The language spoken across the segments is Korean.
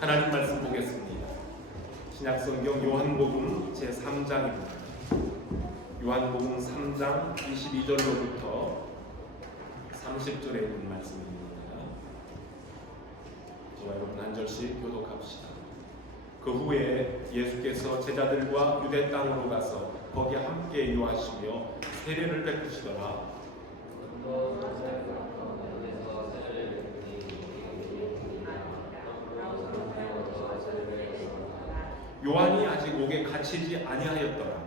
하나님 말씀 보겠습니다. 신약성경 요한복음 제3장입니다. 요한복음 3장 22절로부터 30절에 있는 말씀입니다. 저와 여러분 한 절씩 교독합시다. 그 후에 예수께서 제자들과 유대 땅으로 가서 거기 함께 유하시며 세례를 베푸시더라. 요한이 아직 옥에 갇히지 아니하였더라.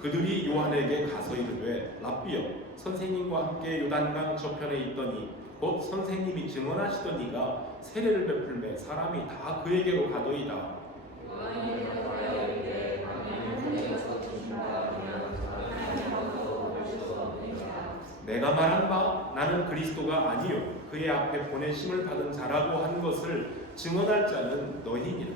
그들이 요한에게 가서 이르되 랍비여, 선생님과 함께 요단강 저편에 있더니 곧 선생님이 증언하시던 이가 세례를 베풀매 사람이 다 그에게로 가더이다. 내가 말한 바 나는 그리스도가 아니요 그의 앞에 보내심을 받은 자라고 한 것을 증언할 자는 너희니라.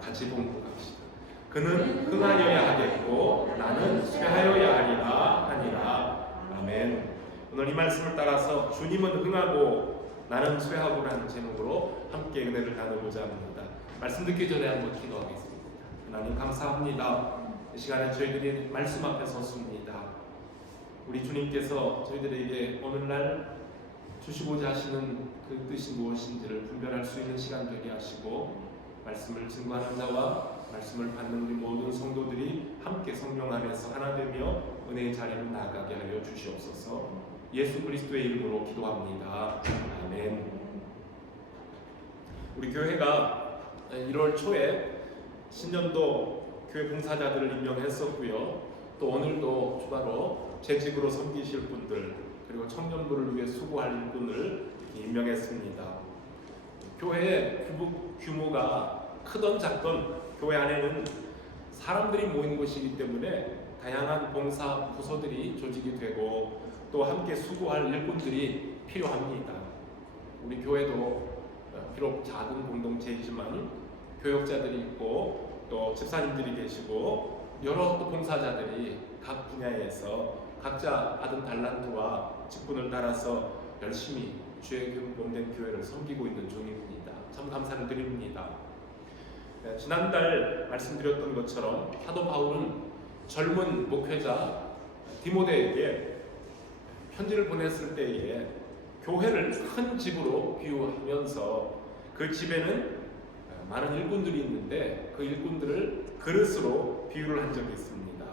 같이 봉독합시다. 그는 흥하여야 하겠고 나는 쇠하여야 하리라 하니라. 아멘. 오늘 이 말씀을 따라서 주님은 흥하고 나는 쇠하고라는 제목으로 함께 은혜를 나누고자 합니다. 말씀 듣기 전에 한번 기도하겠습니다. 하나님 감사합니다. 이 시간에 저희들이 말씀 앞에 섰습니다. 우리 주님께서 저희들에게 오늘날 주시고자 하시는 그 뜻이 무엇인지를 분별할 수 있는 시간 되게 하시고 말씀을 증거하는 자와 말씀을 받는 우리 모든 성도들이 함께 성령 안에서 하나 되며 은혜의 자리로 나아가게 하여 주시옵소서. 예수 그리스도의 이름으로 기도합니다. 아멘. 우리 교회가 1월 초에 신년도 교회 봉사자들을 임명했었고요. 또 오늘도 추가로 재직으로 섬기실 분들 그리고 청년부를 위해 수고할 일꾼을 임명했습니다. 교회의 규모가 크던 작던 교회 안에는 사람들이 모인 곳이기 때문에 다양한 봉사 부서들이 조직이 되고 또 함께 수고할 일꾼들이 필요합니다. 우리 교회도 비록 작은 공동체이지만 교역자들이 있고 또 집사님들이 계시고 여러 또 봉사자들이 각 분야에서 각자 받은 달란트와 직분을 따라서 열심히 주의 몸된 교회를 섬기고 있는 중입니다. 참 감사를 드립니다. 지난달 말씀드렸던 것처럼 사도 바울은 젊은 목회자 디모데에게 편지를 보냈을 때에 교회를 큰 집으로 비유하면서 그 집에는 많은 일꾼들이 있는데 그 일꾼들을 그릇으로 비유를 한 적이 있습니다.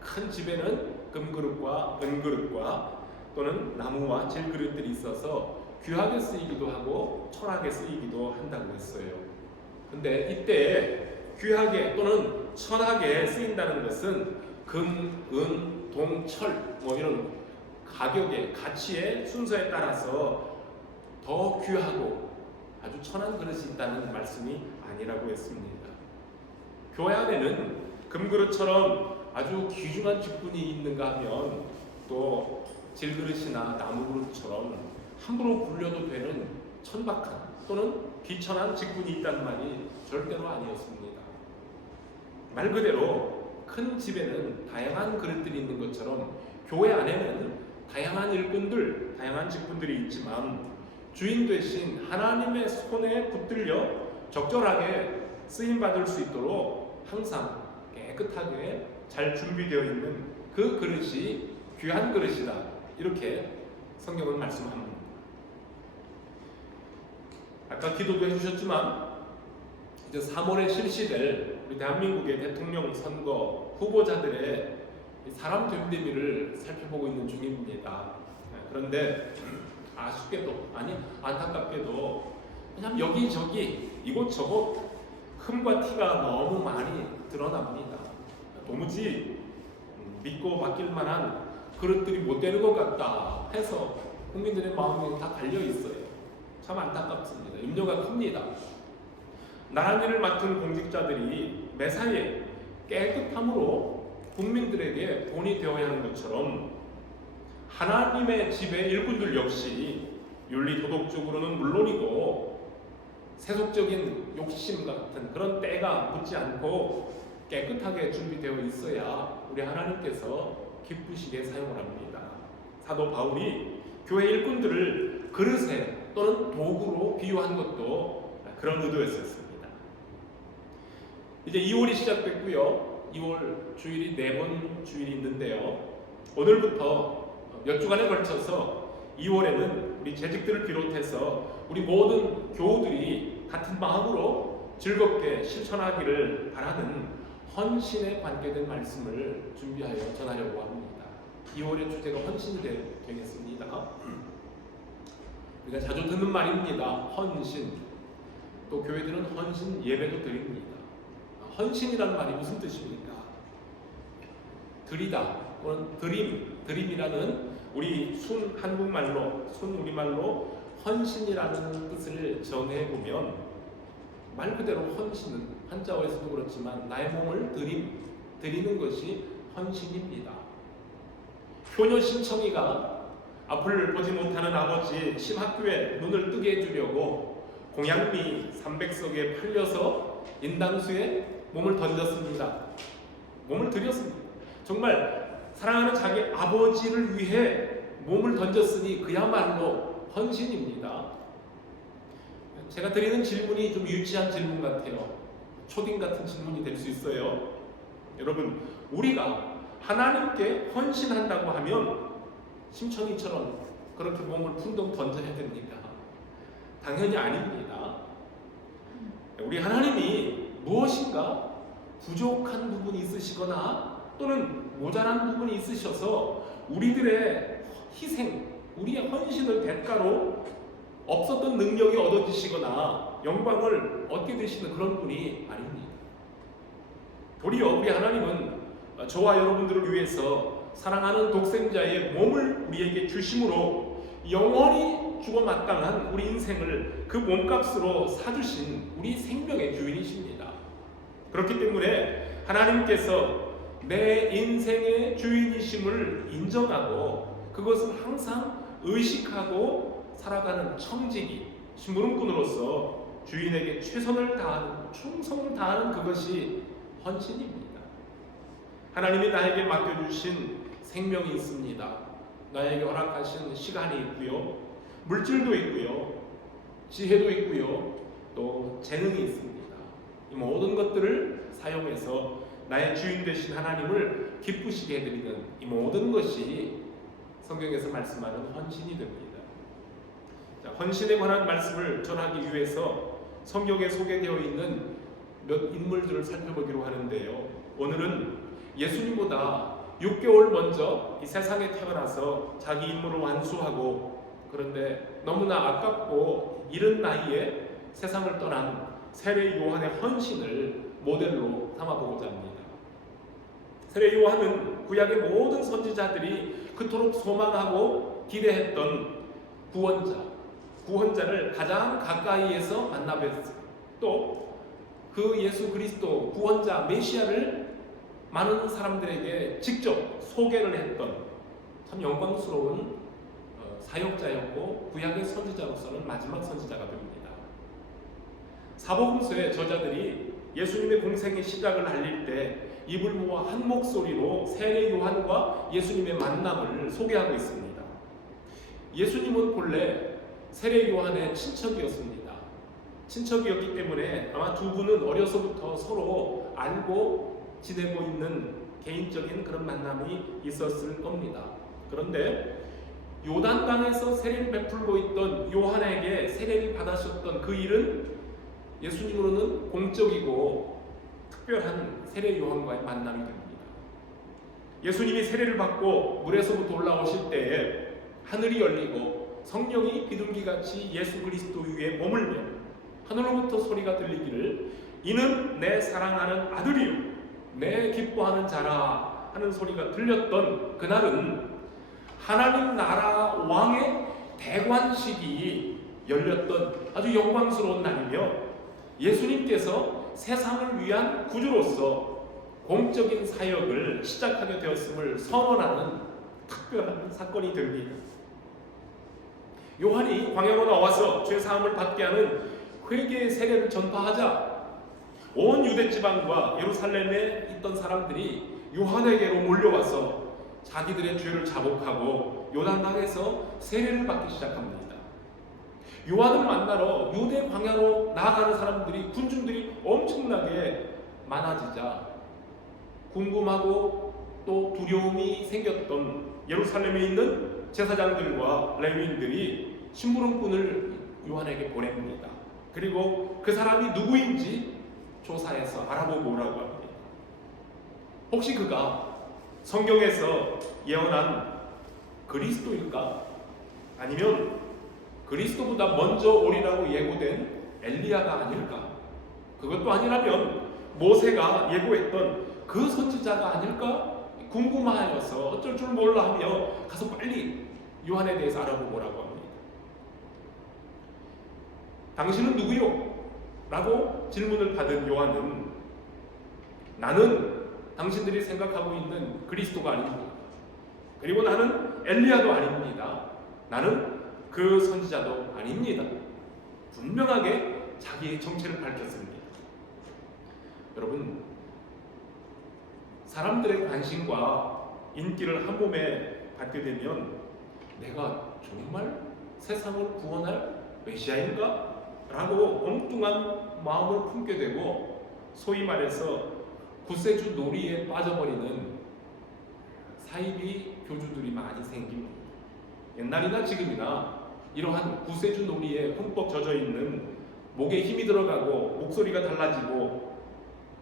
큰 집에는 금그릇과 은그릇과 또는 나무와 질그릇들이 있어서 귀하게 쓰이기도 하고 천하게 쓰이기도 한다고 했어요. 근데 이때 귀하게 또는 천하게 쓰인다는 것은 금, 은, 동, 철 이런 가격의 가치의 순서에 따라서 더 귀하고 아주 천한 그릇이 있다는 말씀이 아니라고 했습니다. 교회 안에는 금그릇처럼 아주 귀중한 직분이 있는가 하면 또 질그릇이나 나무그릇처럼 함부로 불려도 되는 천박한 또는 비천한 직분이 있다는 말이 절대로 아니었습니다. 말 그대로 큰 집에는 다양한 그릇들이 있는 것처럼 교회 안에는 다양한 일꾼들, 다양한 직분들이 있지만 주인 되신 하나님의 손에 붙들려 적절하게 쓰임받을 수 있도록 항상 깨끗하게 잘 준비되어 있는 그 그릇이 귀한 그릇이다. 이렇게 성경은 말씀합니다. 아까 기도도 해주셨지만 이제 3월에 실시될 우리 대한민국의 대통령 선거 후보자들의 사람 됨됨이를 살펴보고 있는 중입니다. 그런데 아쉽게도 안타깝게도 그냥 여기저기 이곳저곳 흠과 티가 너무 많이 드러납니다. 도무지 믿고 맡길 만한 그릇들이 못 되는 것 같다 해서 국민들의 마음이 다 갈려 있어요. 참 안타깝습니다. 염려가 큽니다. 나란 일을 맡은 공직자들이 매사에 깨끗함으로 국민들에게 본이 되어야 하는 것처럼 하나님의 집의 일꾼들 역시 윤리 도덕적으로는 물론이고 세속적인 욕심 같은 그런 때가 묻지 않고 깨끗하게 준비되어 있어야 우리 하나님께서 기쁘시게 사용을 합니다. 사도 바울이 교회 일꾼들을 그릇에 또는 도구로 비유한 것도 그런 의도였었습니다. 이제 2월이 시작됐고요. 2월 주일이 4번 주일이 있는데요. 오늘부터 몇 주간에 걸쳐서 2월에는 우리 재직들을 비롯해서 우리 모든 교우들이 같은 마음으로 즐겁게 실천하기를 바라는 헌신에 관계된 말씀을 준비하여 전하려고 합니다. 2월의 주제가 헌신이 되겠습니다. 우리가 자주 듣는 말입니다. 헌신. 또 교회들은 헌신 예배도 드립니다. 헌신이라는 말이 무슨 뜻입니까? 드리다 또는 드림이라는 우리 순 한국말로, 순 우리말로 헌신이라는 뜻을 정해보면 말 그대로 헌신은 한자어에서도 그렇지만 나의 몸을 드리는 것이 헌신입니다. 효녀 신청이가 앞을 보지 못하는 아버지 심학규의 눈을 뜨게 해주려고 공양미 300석에 팔려서 인당수에 몸을 던졌습니다. 몸을 드렸습니다. 정말 사랑하는 자기 아버지를 위해 몸을 던졌으니 그야말로 헌신입니다. 제가 드리는 질문이 좀 유치한 질문 같아요. 초딩 같은 질문이 될 수 있어요. 여러분, 우리가 하나님께 헌신한다고 하면 심청이처럼 그렇게 몸을 풍덩 던져야 됩니까? 당연히 아닙니다. 우리 하나님이 무엇인가 부족한 부분이 있으시거나 또는 모자란 부분이 있으셔서 우리들의 희생, 우리의 헌신을 대가로 없었던 능력이 얻어지시거나 영광을 얻게 되시는 그런 분이 아닙니다. 도리어 우리 하나님은 저와 여러분들을 위해서 사랑하는 독생자의 몸을 우리에게 주심으로 영원히 죽어 마땅한 우리 인생을 그 몸값으로 사주신 우리 생명의 주인이십니다. 그렇기 때문에 하나님께서 내 인생의 주인이심을 인정하고 그것을 항상 의식하고 살아가는 청지기, 심부름꾼으로서 주인에게 최선을 다하는, 충성을 다하는 그것이 헌신입니다. 하나님이 나에게 맡겨주신 생명이 있습니다. 나에게 허락하신 시간이 있고요. 물질도 있고요. 지혜도 있고요. 또 재능이 있습니다. 이 모든 것들을 사용해서 나의 주인 되신 하나님을 기쁘시게 해드리는 이 모든 것이 성경에서 말씀하는 헌신이 됩니다. 자, 헌신에 관한 말씀을 전하기 위해서 성경에 소개되어 있는 몇 인물들을 살펴보기로 하는데요. 오늘은 예수님보다 6개월 먼저 이 세상에 태어나서 자기 임무를 완수하고 그런데 너무나 아깝고 이른 나이에 세상을 떠난 세례 요한의 헌신을 모델로 삼아보고자 합니다. 세례 요한은 구약의 모든 선지자들이 그토록 소망하고 기대했던 구원자를 가장 가까이에서 만나 뵀어요. 또 그 예수 그리스도 구원자 메시아를 많은 사람들에게 직접 소개를 했던 참 영광스러운 사역자였고 구약의 선지자로서는 마지막 선지자가 됩니다. 사복음서의 저자들이 예수님의 공생의 시작을 알릴 때 입을 모아 한 목소리로 세례 요한과 예수님의 만남을 소개하고 있습니다. 예수님은 본래 세례 요한의 친척이었습니다. 친척이었기 때문에 아마 두 분은 어려서부터 서로 알고 지내고 있는 개인적인 그런 만남이 있었을 겁니다. 그런데 요단강에서 세례를 베풀고 있던 요한에게 세례를 받으셨던 그 일은 예수님으로는 공적이고 특별한 세례 요한과의 만남이 됩니다. 예수님이 세례를 받고 물에서부터 올라오실 때에 하늘이 열리고 성령이 비둘기같이 예수 그리스도 위에 머물며 하늘로부터 소리가 들리기를 이는 내 사랑하는 아들이요 내 기뻐하는 자라 하는 소리가 들렸던 그날은 하나님 나라 왕의 대관식이 열렸던 아주 영광스러운 날이며 예수님께서 세상을 위한 구주로서 공적인 사역을 시작하게 되었음을 선언하는 특별한 사건이 됩니다. 요한이 광야로 나와서 죄사함을 받게 하는 회개의 세례를 전파하자 온 유대 지방과 예루살렘에 있던 사람들이 요한에게로 몰려와서 자기들의 죄를 자복하고 요단강에서 세례를 받기 시작합니다. 요한을 만나러 유대 광야로 나아가는 사람들이, 군중들이 엄청나게 많아지자 궁금하고 또 두려움이 생겼던 예루살렘에 있는 제사장들과 레위인들이 심부름꾼을 요한에게 보냅니다. 그리고 그 사람이 누구인지 조사해서 알아보고 오라고 합니다. 혹시 그가 성경에서 예언한 그리스도일까? 아니면 그리스도보다 먼저 오리라고 예고된 엘리야가 아닐까? 그것도 아니라면 모세가 예고했던 그 선지자가 아닐까? 궁금하여서 어쩔 줄 몰라 하며 가서 빨리 요한에 대해서 알아보고 오라고 합니다. 당신은 누구요? 라고 질문을 받은 요한은 나는 당신들이 생각하고 있는 그리스도가 아닙니다. 그리고 나는 엘리야도 아닙니다. 나는 그 선지자도 아닙니다. 분명하게 자기의 정체를 밝혔습니다. 여러분, 사람들의 관심과 인기를 한 몸에 받게 되면 내가 정말 세상을 구원할 메시아인가? 라고 엉뚱한 마음을 품게 되고 소위 말해서 구세주 놀이에 빠져버리는 사이비 교주들이 많이 생깁니다. 옛날이나 지금이나 이러한 구세주 놀이에 흠뻑 젖어있는, 목에 힘이 들어가고 목소리가 달라지고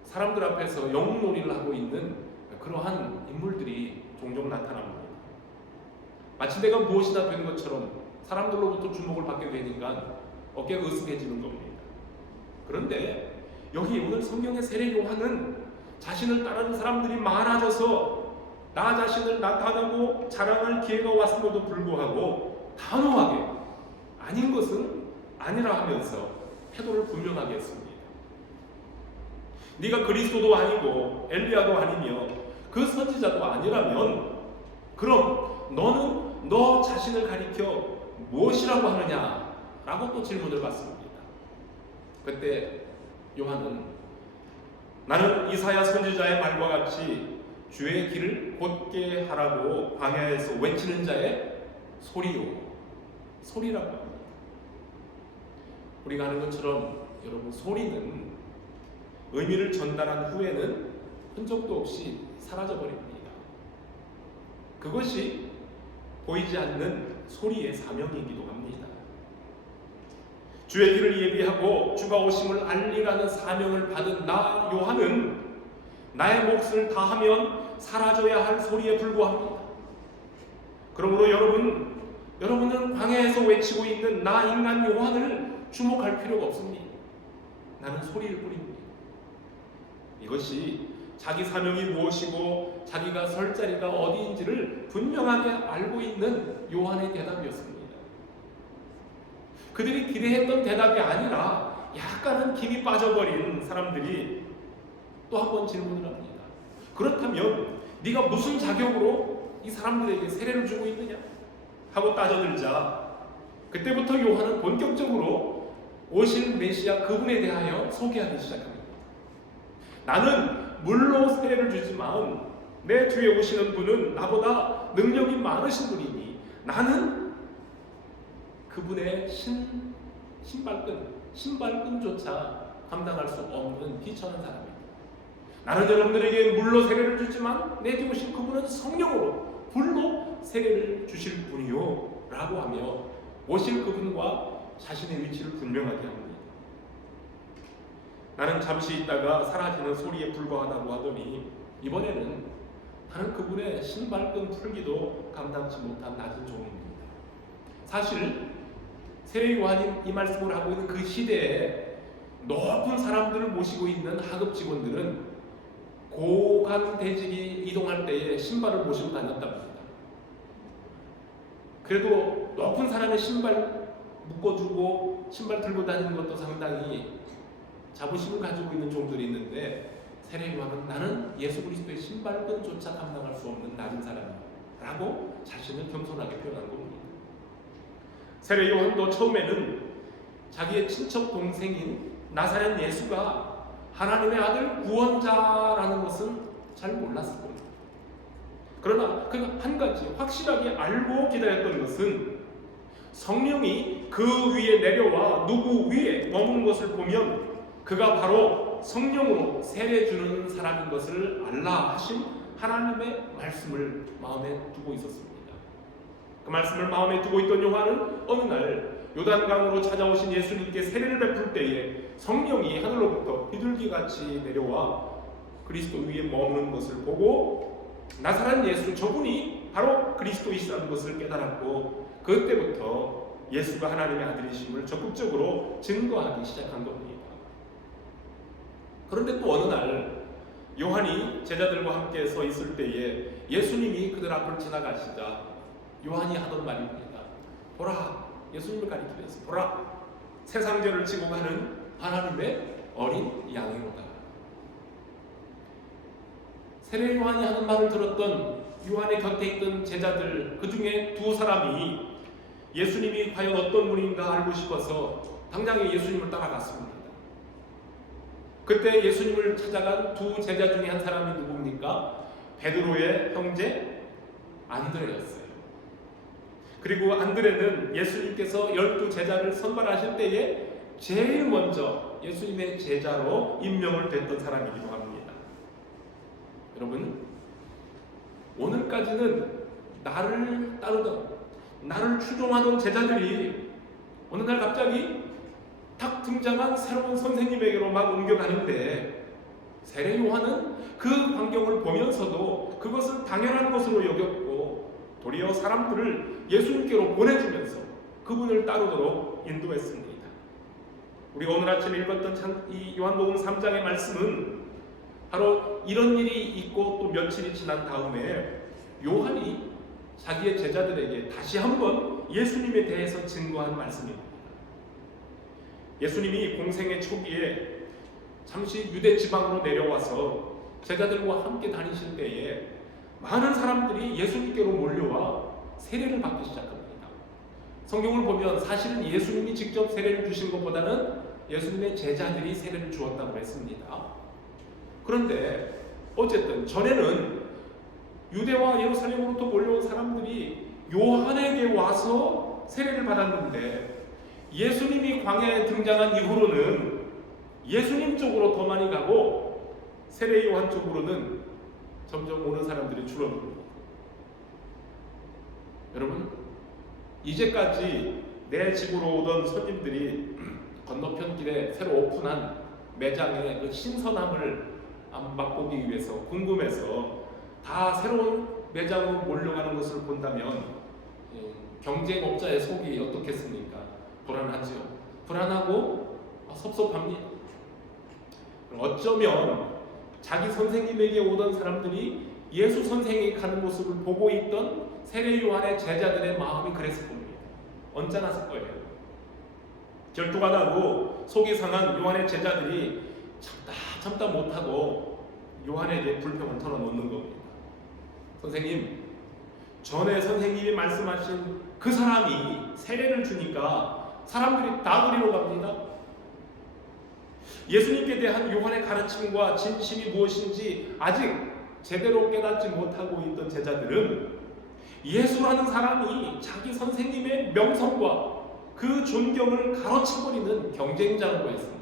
사람들 앞에서 영웅놀이를 하고 있는 그러한 인물들이 종종 나타납니다. 마치 내가 무엇이나 되는 것처럼 사람들로부터 주목을 받게 되니까 어깨가 으쓱해지는 겁니다. 그런데 여기 오늘 성경의 세례 요한은 자신을 따르는 사람들이 많아져서 나 자신을 나타내고 자랑할 기회가 왔음에도 불구하고 단호하게 아닌 것은 아니라 하면서 태도를 분명하게 했습니다. 네가 그리스도도 아니고 엘리야도 아니며 그 선지자도 아니라면 그럼 너는 너 자신을 가리켜 무엇이라고 하느냐? 라고 또 질문을 받습니다. 그때 요한은 나는 이사야 선지자의 말과 같이 주의 길을 곧게 하라고 광야에서 외치는 자의 소리라고 합니다. 우리가 아는 것처럼 여러분, 소리는 의미를 전달한 후에는 흔적도 없이 사라져버립니다. 그것이 보이지 않는 소리의 사명이기도 합니다. 주의 길을 예비하고 주가 오심을 알리라는 사명을 받은 나 요한은 나의 몫을 다하면 사라져야 할 소리에 불과합니다. 그러므로 여러분은 광야에서 외치고 있는 나 인간 요한을 주목할 필요가 없습니다. 나는 소리일 뿐입니다. 이것이 자기 사명이 무엇이고 자기가 설 자리가 어디인지를 분명하게 알고 있는 요한의 대답이었습니다. 그들이 기대했던 대답이 아니라 약간은 김이 빠져버린 사람들이 또 한 번 질문을 합니다. 그렇다면 네가 무슨 자격으로 이 사람들에게 세례를 주고 있느냐? 하고 따져들자 그때부터 요한은 본격적으로 오실 메시아 그분에 대하여 소개하기 시작합니다. 나는 물로 세례를 주지만 내 뒤에 오시는 분은 나보다 능력이 많으신 분이니 나는 그분의 신발끈조차 감당할 수 없는 비천한 사람입니다. 나는 여러분들에게 물로 세례를 주지만 내 뒤에 오신 그분은 성령으로 불로 세례를 주실 분이요 라고 하며 오실 그분과 자신의 위치를 분명하게 합니다. 나는 잠시 있다가 사라지는 소리에 불과하다고 하더니 이번에는 나는 그분의 신발끈 풀기도 감당치 못한 낮은 종입니다. 사실 세례 요한이 이 말씀을 하고 있는 그 시대에 높은 사람들을 모시고 있는 하급 직원들은 고관 대직이 이동할 때에 신발을 모시고 다녔답니다. 그래도 높은 사람의 신발 묶어주고 신발 들고 다니는 것도 상당히 자부심을 가지고 있는 종들이 있는데 세례 요한은 나는 예수 그리스도의 신발끈조차 감당할 수 없는 낮은 사람이라고 자신을 겸손하게 표현한 겁니다. 세례 요한도 처음에는 자기의 친척 동생인 나사렛 예수가 하나님의 아들 구원자라는 것은 잘 몰랐을 겁니다. 그러나 그 한 가지 확실하게 알고 기다렸던 것은 성령이 그 위에 내려와 누구 위에 머무는 것을 보면 그가 바로 성령으로 세례 주는 사람인 것을 알라 하신 하나님의 말씀을 마음에 두고 있었습니다. 그 말씀을 마음에 두고 있던 요한은 어느 날 요단강으로 찾아오신 예수님께 세례를 베풀 때에 성령이 하늘로부터 비둘기같이 내려와 그리스도 위에 머무는 것을 보고 나사렛 예수 저분이 바로 그리스도이시라는 것을 깨달았고 그때부터 예수가 하나님의 아들이심을 적극적으로 증거하기 시작한 겁니다. 그런데 또 어느 날 요한이 제자들과 함께 서 있을 때에 예수님이 그들 앞을 지나가시자 요한이 하던 말입니다. 보라, 예수님을 가리키면서 보라, 세상죄를 지고 가는 하나님의 어린 양이로다. 세례 요한이 하는 말을 들었던 요한의 곁에 있던 제자들 그 중에 두 사람이 예수님이 과연 어떤 분인가 알고 싶어서 당장에 예수님을 따라갔습니다. 그때 예수님을 찾아간 두 제자 중에 한 사람이 누굽니까? 베드로의 형제 안드레였어요. 그리고 안드레는 예수님께서 12제자를 선발하실 때에 제일 먼저 예수님의 제자로 임명을 됐던 사람이기도 합니다. 여러분, 오늘까지는 나를 따르던 나를 추종하던 제자들이 어느 날 갑자기 탁 등장한 새로운 선생님에게로 막 옮겨가는데 세례 요한은 그 광경을 보면서도 그것을 당연한 것으로 여겼고 도리어 사람들을 예수님께로 보내주면서 그분을 따르도록 인도했습니다. 우리가 오늘 아침 읽었던 이 요한복음 3장의 말씀은 바로 이런 일이 있고 또 며칠이 지난 다음에 요한이 자기의 제자들에게 다시 한번 예수님에 대해서 증거한 말씀입니다. 예수님이 공생의 초기에 잠시 유대 지방으로 내려와서 제자들과 함께 다니실 때에 많은 사람들이 예수님께로 몰려와 세례를 받기 시작합니다. 성경을 보면 사실은 예수님이 직접 세례를 주신 것보다는 예수님의 제자들이 세례를 주었다고 했습니다. 그런데 어쨌든 전에는 유대와 예루살렘으로부터 몰려온 사람들이 요한에게 와서 세례를 받았는데 예수님이 광야에 등장한 이후로는 예수님 쪽으로 더 많이 가고 세례 요한 쪽으로는 점점 오는 사람들이 줄어듭니다. 여러분, 이제까지 내 집으로 오던 손님들이 건너편 길에 새로 오픈한 매장의 그 신선함을 맛보기 위해서 궁금해서 다 새로운 매장으로 몰려가는 것을 본다면 경쟁업자의 속이 어떻겠습니까? 불안하죠. 불안하고 섭섭합니다. 어쩌면 자기 선생님에게 오던 사람들이 예수 선생이 가는 모습을 보고 있던 세례 요한의 제자들의 마음이 그랬을 겁니다. 언짢았을 거예요. 결투가 나고 속이 상한 요한의 제자들이 참다 못하고 요한에게 불평을 털어놓는 겁니다. 선생님, 전에 선생님이 말씀하신 그 사람이 세례를 주니까 사람들이 다 그리로 갑니다. 예수님께 대한 요한의 가르침과 진심이 무엇인지 아직 제대로 깨닫지 못하고 있던 제자들은 예수라는 사람이 자기 선생님의 명성과 그 존경을 가로채버리는 경쟁자라고 했습니다.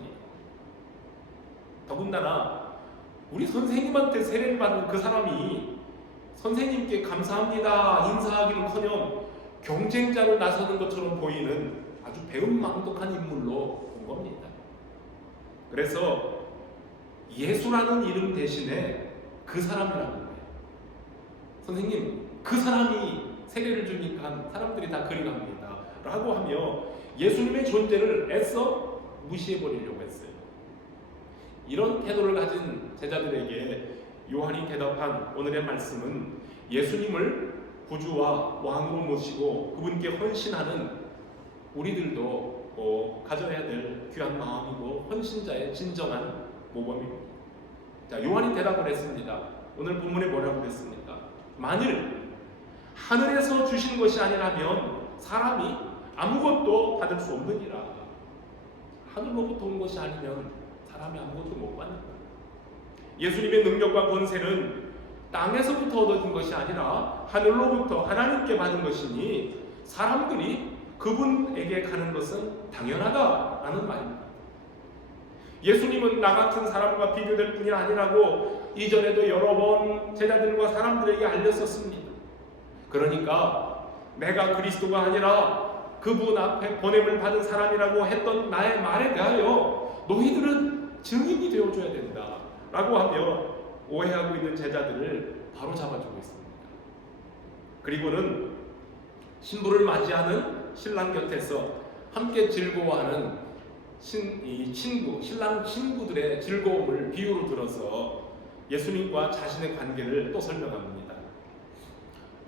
더군다나 우리 선생님한테 세례를 받은 그 사람이 선생님께 감사합니다 인사하기는커녕 경쟁자로 나서는 것처럼 보이는 아주 배은망덕한 인물로 본 겁니다. 그래서 예수라는 이름 대신에 그 사람이라는 거예요. 선생님, 그 사람이 세례를 주니까 사람들이 다 그리 갑니다 라고 하며 예수님의 존재를 애써 무시해버리려고 했어요. 이런 태도를 가진 제자들에게 요한이 대답한 오늘의 말씀은 예수님을 구주와 왕으로 모시고 그분께 헌신하는 우리들도 가져야 될 귀한 마음이고 헌신자의 진정한 모범입니다. 자, 요한이 대답을 했습니다. 오늘 본문에 뭐라고 했습니까? 만일 하늘에서 주신 것이 아니라면 사람이 아무것도 받을 수 없느니라. 하늘로부터 온 것이 아니면 사람이 아무것도 못 받는 거예요. 예수님의 능력과 권세는 땅에서부터 얻어진 것이 아니라 하늘로부터 하나님께 받은 것이니 사람들이 그분에게 가는 것은 당연하다라는 말입니다. 예수님은 나 같은 사람과 비교될 뿐이 아니라고 이전에도 여러 번 제자들과 사람들에게 알렸었습니다. 그러니까 내가 그리스도가 아니라 그분 앞에 보냄을 받은 사람이라고 했던 나의 말에 대하여 너희들은 증인이 되어줘야 된다 라고 하며 오해하고 있는 제자들을 바로 잡아주고 있습니다. 그리고는 신부를 맞이하는 신랑 곁에서 함께 즐거워하는 신랑 친구들의 즐거움을 비유로 들어서 예수님과 자신의 관계를 또 설명합니다.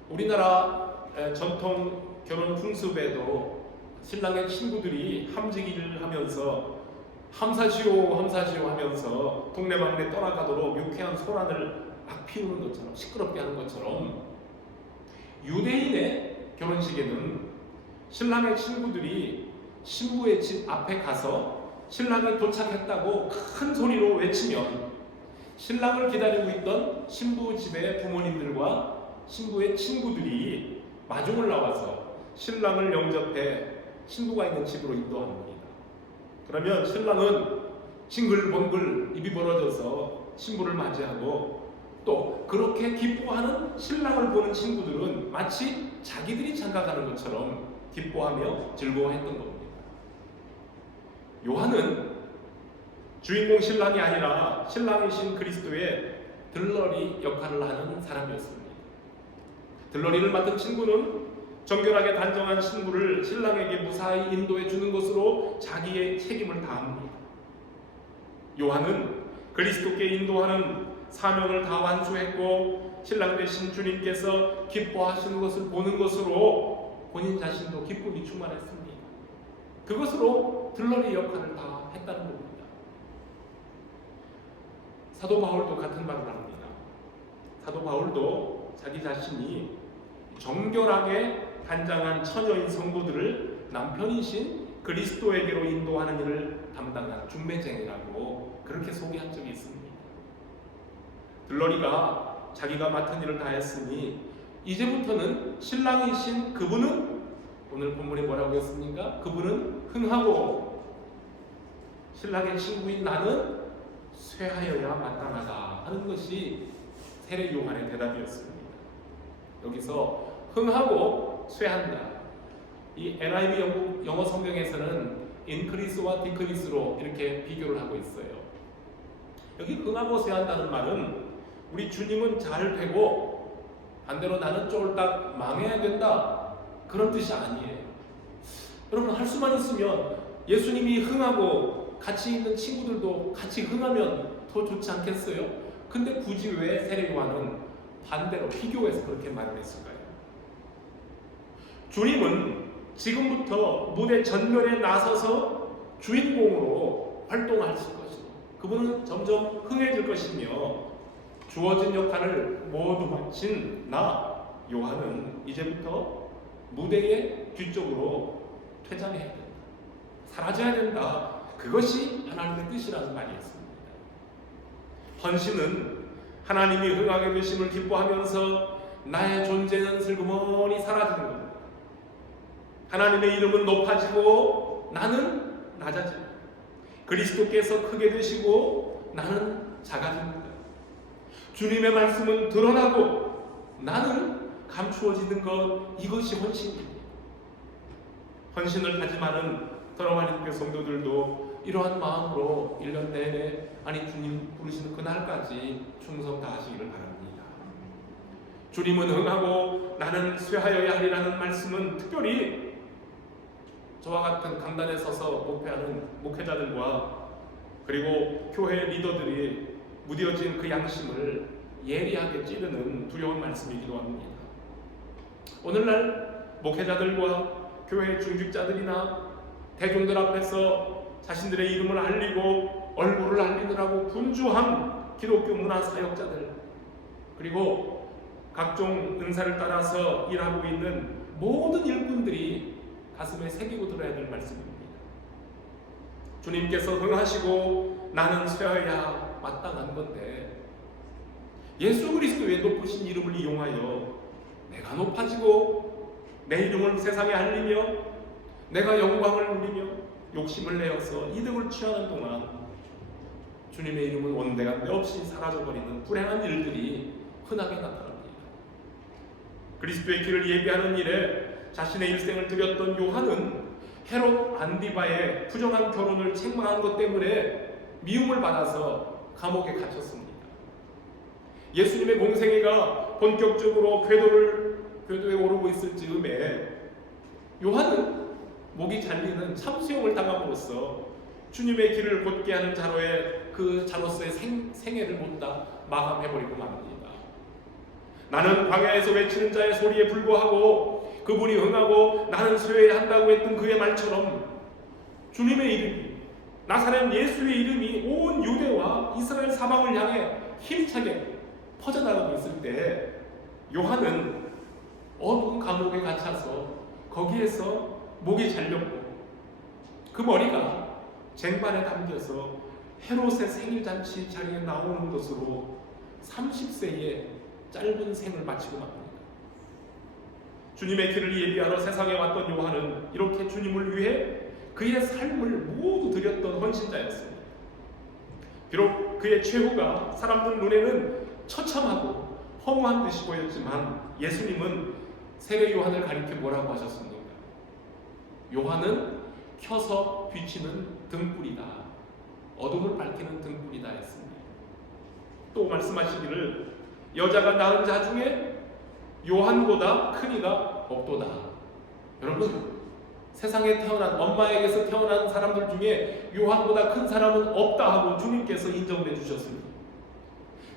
우리나라 전통 결혼 풍습에도 신랑의 친구들이 함지기를 하면서 함사시오 하면서 동네방네 떠나가도록 유쾌한 소란을 막 피우는 것처럼, 시끄럽게 하는 것처럼, 유대인의 결혼식에는 신랑의 친구들이 신부의 집 앞에 가서 신랑이 도착했다고 큰 소리로 외치면 신랑을 기다리고 있던 신부 집의 부모님들과 신부의 친구들이 마중을 나와서 신랑을 영접해 신부가 있는 집으로 인도합니다. 그러면 신랑은 싱글벙글 입이 벌어져서 신부를 맞이하고, 또 그렇게 기뻐하는 신랑을 보는 친구들은 마치 자기들이 장가가는 것처럼 기뻐하며 즐거워했던 겁니다. 요한은 주인공 신랑이 아니라 신랑이신 그리스도의 들러리 역할을 하는 사람이었습니다. 들러리를 맡은 친구는 정결하게 단정한 신부를 신랑에게 무사히 인도해 주는 것으로 자기의 책임을 다합니다. 요한은 그리스도께 인도하는 사명을 다 완수했고 신랑 되신 주님께서 기뻐하시는 것을 보는 것으로 본인 자신도 기쁨이 충만했습니다. 그것으로 들러리 역할을 다 했다는 겁니다. 사도 바울도 같은 말을 합니다. 사도 바울도 자기 자신이 정결하게 단장한 처녀인 성도들을 남편이신 그리스도에게로 인도하는 일을 담당한 중매쟁이라고 그렇게 소개한 적이 있습니다. 들러리가 자기가 맡은 일을 다 했으니 이제부터는 신랑이신 그분은, 오늘 본문에 뭐라고 했습니까? 그분은 흥하고 신랑의 친구인 나는 쇠하여야 마땅하다 하는 것이 세례 요한의 대답이었습니다. 여기서 흥하고 쇠한다, 이 NIV 영어 성경에서는 인크리스와 디크리스로 이렇게 비교를 하고 있어요. 여기 흥하고 쇠한다는 말은 우리 주님은 잘 되고 반대로 나는 쫄딱 망해야 된다, 그런 뜻이 아니에요. 여러분, 할 수만 있으면 예수님이 흥하고 같이 있는 친구들도 같이 흥하면 더 좋지 않겠어요? 근데 굳이 왜 세례 요한은 반대로 비교해서 그렇게 말을 했을까요? 주님은 지금부터 무대 전면에 나서서 주인공으로 활동하실 것이고, 그분은 점점 흥해질 것이며, 주어진 역할을 모두 마친 나 요한은 이제부터 무대의 뒤쪽으로 퇴장해야 된다, 사라져야 된다. 그것이 하나님의 뜻이라는 말이었습니다. 헌신은 하나님이 흥하게 되심을 기뻐하면서 나의 존재는 슬그머니 사라지는 겁니다. 하나님의 이름은 높아지고 나는 낮아집니다. 그리스도께서 크게 되시고 나는 작아집니다. 주님의 말씀은 드러나고 나는 감추어지는 것, 이것이 헌신입니다. 헌신을 다짐하는 사랑하는 성도들도 이러한 마음으로 1년 내내, 아니 주님 부르시는 그날까지 충성 다하시기를 바랍니다. 주님은 흥하고 나는 쇠하여야 하리라는 말씀은 특별히 저와 같은 강단에 서서 목회하는 목회자들과 그리고 교회 리더들이 무뎌진 그 양심을 예리하게 찌르는 두려운 말씀이기도 합니다. 오늘날 목회자들과 교회 중직자들이나 대중들 앞에서 자신들의 이름을 알리고 얼굴을 알리느라고 분주한 기독교 문화 사역자들, 그리고 각종 은사를 따라서 일하고 있는 모든 일꾼들이 가슴에 새기고 들어야 될 말씀입니다. 주님께서 흥하시고 나는 쇠어야 마땅한 건데 예수 그리스도의 높으신 이름을 이용하여 내가 높아지고 내 이름을 세상에 알리며 내가 영광을 누리며 욕심을 내어서 이득을 취하는 동안 주님의 이름은 온데간데 없이 사라져버리는 불행한 일들이 흔하게 나타납니다. 그리스도의 길을 예비하는 일에 자신의 일생을 들였던 요한은 헤롯 안디바의 부정한 결혼을 책망한 것 때문에 미움을 받아서 감옥에 갇혔습니다. 예수님의 공생애가 본격적으로 궤도에 오르고 있을 즈음에 요한은 목이 잘리는 참수형을 당함으로써 주님의 길을 곧게 하는 자로서의 생애를 못다 마감해버리고 맙니다. 나는 광야에서 외치는 자의 소리에 불구하고 그분이 응하고 나는 쇠해야 한다고 했던 그의 말처럼 주님의 이름이, 나사렛 예수의 이름이 온 유대와 이스라엘 사방을 향해 힘차게 퍼져나가고 있을 때 요한은 어두운 감옥에 갇혀서 거기에서 목이 잘렸고 그 머리가 쟁반에 담겨서 헤롯의 생일잔치 자리에 나오는 것으로 30세의 짧은 생을 마치고 맙니다. 주님의 길을 예비하러 세상에 왔던 요한은 이렇게 주님을 위해 그의 삶을 모두 드렸던 헌신자였습니다. 비록 그의 최후가 사람들 눈에는 처참하고 허무한 듯이 보였지만 예수님은 세례 요한을 가리켜 뭐라고 하셨습니까? 요한은 켜서 비치는 등불이다. 어둠을 밝히는 등불이다 했습니다. 또 말씀하시기를 여자가 낳은 자 중에 요한보다 큰 이가 없도다. 여러분, 세상에 태어난 엄마에게서 태어난 사람들 중에 요한보다 큰 사람은 없다 하고 주님께서 인정해 주셨습니다.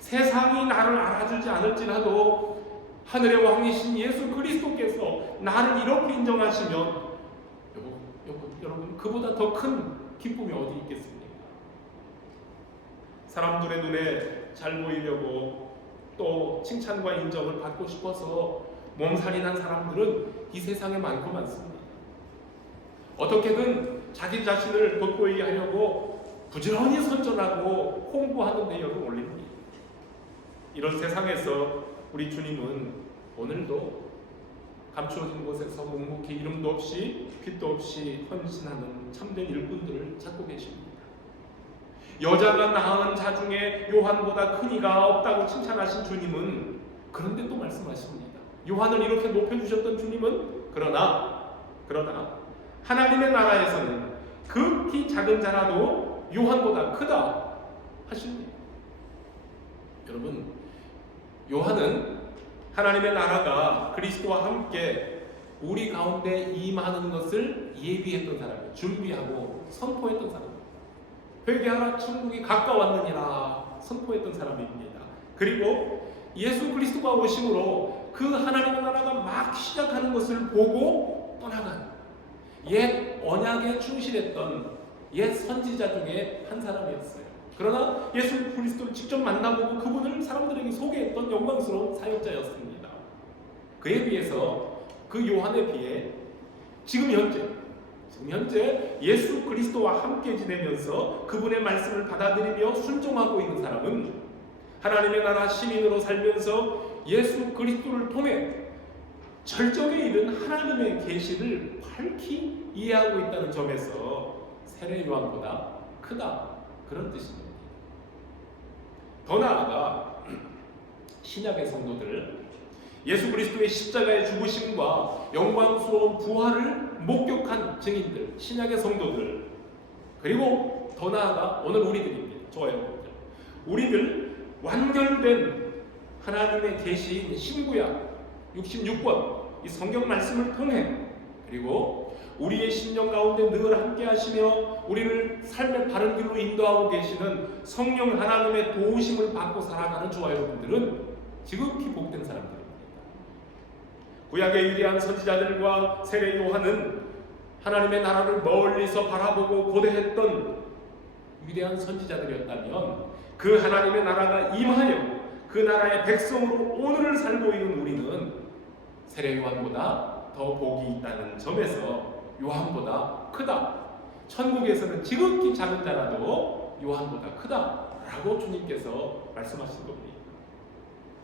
세상이 나를 알아주지 않을지라도 하늘의 왕이신 예수 그리스도께서 나를 이렇게 인정하시면 여러분 그보다 더 큰 기쁨이 어디 있겠습니까? 사람들의 눈에 잘 보이려고 또 칭찬과 인정을 받고 싶어서 몸살이 난 사람들은 이 세상에 많고 많습니다. 어떻게든 자기 자신을 돋보이게 하려고 부지런히 선전하고 홍보하는 내용을 올립니다. 이런 세상에서 우리 주님은 오늘도 감추어진 곳에서 묵묵히 이름도 없이 빛도 없이 헌신하는 참된 일꾼들을 찾고 계십니다. 여자가 낳은 자 중에 요한보다 큰 이가 없다고 칭찬하신 주님은 그런데 또 말씀하십니다. 요한을 이렇게 높여주셨던 주님은 그러나 하나님의 나라에서는 극히 작은 자라도 요한보다 크다 하십니다. 여러분, 요한은 하나님의 나라가 그리스도와 함께 우리 가운데 임하는 것을 예비했던 사람이에요. 준비하고 선포했던 사람이에요. 회개하라 천국이 가까웠느니라 선포했던 사람입니다. 그리고 예수 그리스도가 오심으로 그 하나님의 나라가 막 시작하는 것을 보고 떠나간 옛 언약에 충실했던 옛 선지자 중에 한 사람이었어요. 그러나 예수 그리스도를 직접 만나보고 그분을 사람들에게 소개했던 영광스러운 사역자였습니다. 그에 비해서 그 요한에 비해 지금 현재 예수 그리스도와 함께 지내면서 그분의 말씀을 받아들이며 순종하고 있는 사람은 하나님의 나라 시민으로 살면서 예수 그리스도를 통해 절정에 이른 하나님의 계시를 밝히 이해하고 있다는 점에서 세례 요한보다 크다, 그런 뜻입니다. 더 나아가 신약의 성도들, 예수 그리스도의 십자가의 죽으심과 영광스러운 부활을 목격한 증인들, 신약의 성도들, 그리고 더 나아가 오늘 우리들입니다. 저와 여러분들, 우리들 완결된 하나님의 계시인 신구약 66권 이 성경 말씀을 통해, 그리고 우리의 심령 가운데 늘 함께 하시며 우리를 삶의 바른 길로 인도하고 계시는 성령 하나님의 도우심을 받고 살아가는 저와 여러분들은 지극히 복된 사람들입니다. 구약의 위대한 선지자들과 세례 요한은 하나님의 나라를 멀리서 바라보고 고대했던 위대한 선지자들이었다면 그 하나님의 나라가 임하여 그 나라의 백성으로 오늘을 살고 있는 우리는 세례 요한보다 더 복이 있다는 점에서 요한보다 크다, 천국에서는 지극히 작은 자라도 요한보다 크다라고 주님께서 말씀하신 겁니다.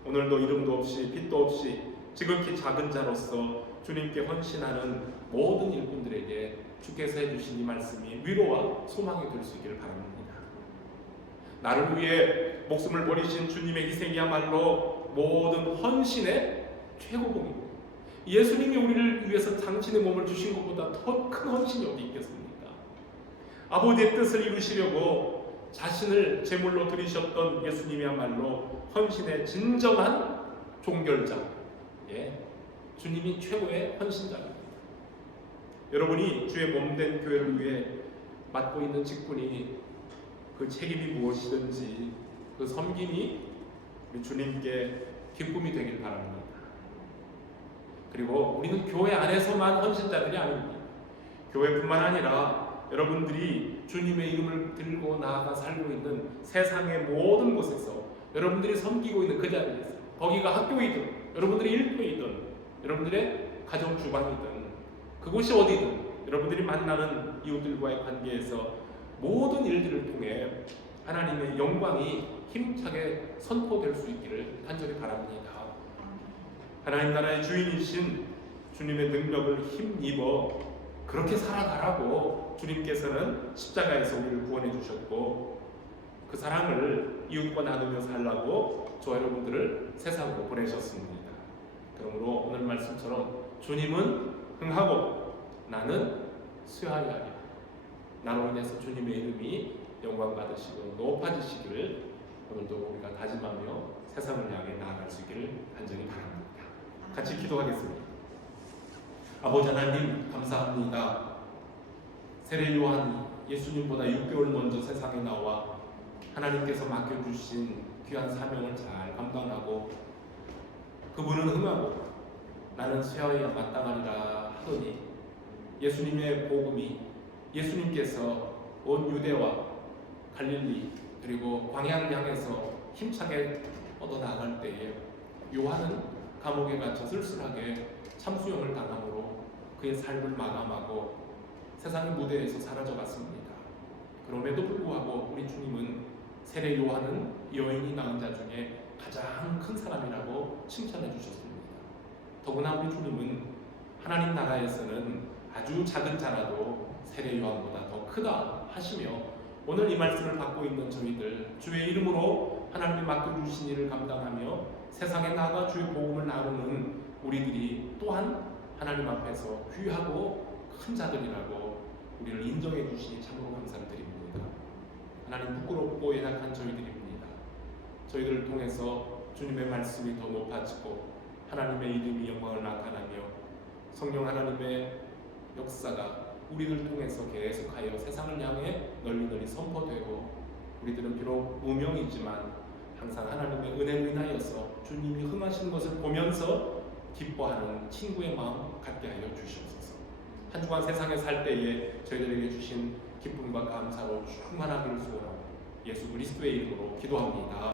오늘도 이름도 없이 빛도 없이 지극히 작은 자로서 주님께 헌신하는 모든 일꾼들에게 주께서 해주신 이 말씀이 위로와 소망이 될 수 있기를 바랍니다. 나를 위해 목숨을 버리신 주님의 희생이야말로 모든 헌신의 최고봉입니다. 예수님이 우리를 위해서 당신의 몸을 주신 것보다 더 큰 헌신이 어디 있겠습니까? 아버지의 뜻을 이루시려고 자신을 제물로 드리셨던 예수님이야말로 헌신의 진정한 종결자, 주님이 최고의 헌신자입니다. 여러분이 주의 몸된 교회를 위해 맡고 있는 직분이 그 책임이 무엇이든지 그 섬김이 우리 주님께 기쁨이 되길 바랍니다. 그리고 우리는 교회 안에서만 헌신자들이 아닙니다. 교회뿐만 아니라 여러분들이 주님의 이름을 들고 나아가 살고 있는 세상의 모든 곳에서 여러분들이 섬기고 있는 그 자리에서, 거기가 학교이든 여러분들의 일터이든 여러분들의 가정 주방이든 그곳이 어디든 여러분들이 만나는 이웃들과의 관계에서 모든 일들을 통해 하나님의 영광이 힘차게 선포될 수 있기를 간절히 바랍니다. 하나님 나라의 주인이신 주님의 능력을 힘입어 그렇게 살아가라고 주님께서는 십자가에서 우리를 구원해 주셨고, 그 사랑을 이웃과 나누며 살라고 저와 여러분들을 세상으로 보내셨습니다. 그러므로 오늘 말씀처럼 주님은 흥하고 나는 쇠하여야 하리. 나로 인해서 주님의 이름이 영광 받으시고 높아지시기를 오늘도 우리가 다짐하며 세상을 향해 나아갈 수 있기를 간절히 바랍니다. 같이 기도하겠습니다. 아버지 하나님 감사합니다. 세례 요한이 예수님보다 6개월 먼저 세상에 나와 하나님께서 맡겨주신 귀한 사명을 잘 감당하고 그분은 흥하고 나는 쇠하여야 마땅하리라 하더니 예수님의 복음이, 예수님께서 온 유대와 갈릴리 그리고 광야를 향해서 힘차게 뻗어나갈 때에 요한은 감옥에 갇혀 쓸쓸하게 참수형을 당함으로 그의 삶을 마감하고 세상의 무대에서 사라져갔습니다. 그럼에도 불구하고 우리 주님은 세례 요한은 여인이 낳은 자 중에 가장 큰 사람이라고 칭찬해 주셨습니다. 더구나 우리 주님은 하나님 나라에서는 아주 작은 자라도 세례 요한보다 더 크다 하시며, 오늘 이 말씀을 받고 있는 저희들 주의 이름으로 하나님이 맡겨주신 일을 감당하며 세상에 나가 주의 복음을 나누는 우리들이 또한 하나님 앞에서 귀하고 큰 자들이라고 우리를 인정해 주시니 참으로 감사를 드립니다. 하나님 부끄럽고 연약한 저희들입니다. 저희들을 통해서 주님의 말씀이 더 높아지고 하나님의 이름이 영광을 나타나며 성령 하나님의 역사가 우리들 통해서 계속하여 세상을 향해 널리 선포되고, 우리들은 비록 무명이지만 항상 하나님의 은혜로 인하여서 주님이 흥하신 것을 보면서 기뻐하는 친구의 마음 갖게 하여 주시옵소서. 한 주간 세상에 살 때에 저희들에게 주신 기쁨과 감사로 충만하기를 소원하고 예수 그리스도의 이름으로 기도합니다.